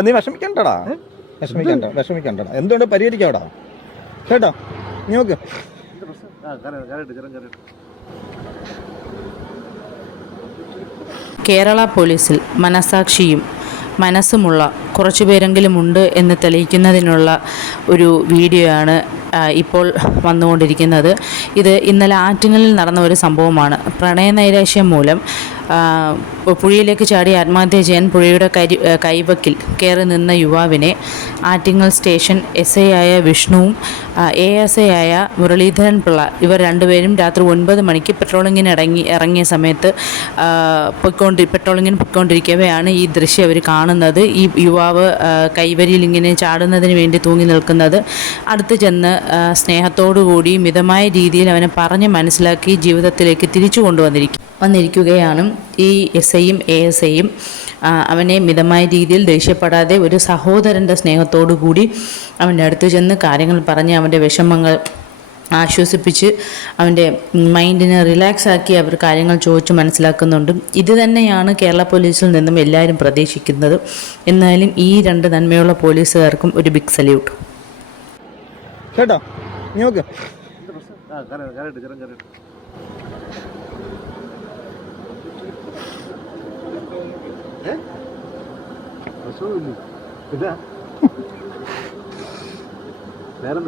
നീ വിഷമിക്കണ്ടടാ, വിഷമിക്കണ്ടടാ. എന്തുകൊണ്ട് പരിഹരിക്കാവടാ കേട്ടോ. നീ നോക്ക്. കേരള പോലീസിൽ മനസാക്ഷിയും മനസ്സുമുള്ള കുറച്ചുപേരെങ്കിലും ഉണ്ട് എന്ന് തെളിയിക്കുന്നതിനുള്ള ഒരു വീഡിയോയാണ് ഇപ്പോൾ വന്നുകൊണ്ടിരിക്കുന്നത്. ഇത് ഇന്നലെ ആറ്റിങ്ങലിൽ നടന്ന ഒരു സംഭവമാണ്. പ്രണയനൈരാശ്യം മൂലം പുഴയിലേക്ക് ചാടി ആത്മഹത്യ ചെയ്യാൻ പുഴയുടെ കൈവക്കിൽ കയറി നിന്ന യുവാവിനെ ആറ്റിങ്ങൽ സ്റ്റേഷൻ SI ആയ വിഷ്ണുവും ASI ആയ മുരളീധരൻ പിള്ള ഇവർ രണ്ടുപേരും രാത്രി 9 മണിക്ക് പെട്രോളിങ്ങിന് ഇറങ്ങിയ സമയത്ത് പെട്രോളിങ്ങിന് പൊയ്ക്കൊണ്ടിരിക്കവെയാണ് ഈ ദൃശ്യം അവർ കാണുന്നത്. ഈ യുവാവ് കൈവരിയിൽ ഇങ്ങനെ ചാടുന്നതിന് വേണ്ടി തൂങ്ങി നിൽക്കുന്നത്. അടുത്ത് ചെന്ന് സ്നേഹത്തോടുകൂടി മിതമായ രീതിയിൽ അവനെ പറഞ്ഞ് മനസ്സിലാക്കി ജീവിതത്തിലേക്ക് തിരിച്ചു വന്നിരിക്കുകയാണ് ഈ SIയും ASIയും. അവനെ മിതമായ രീതിയിൽ ദേഷ്യപ്പെടാതെ ഒരു സഹോദരൻ്റെ സ്നേഹത്തോടു കൂടി അവൻ്റെ അടുത്ത് ചെന്ന് കാര്യങ്ങൾ പറഞ്ഞ് അവൻ്റെ വിഷമങ്ങൾ ആശ്വസിപ്പിച്ച് അവൻ്റെ മൈൻഡിനെ റിലാക്സ് ആക്കി അവർ കാര്യങ്ങൾ ചോദിച്ച് മനസ്സിലാക്കുന്നുണ്ട്. ഇത് തന്നെയാണ് കേരള പോലീസിൽ നിന്നും എല്ലാവരും പ്രതീക്ഷിക്കുന്നത്. എന്നാലും ഈ 2 നന്മയുള്ള പോലീസുകാർക്കും ഒരു ബിഗ് സല്യൂട്ട് കേട്ടോ. നീ നോക്ക്. വേറെ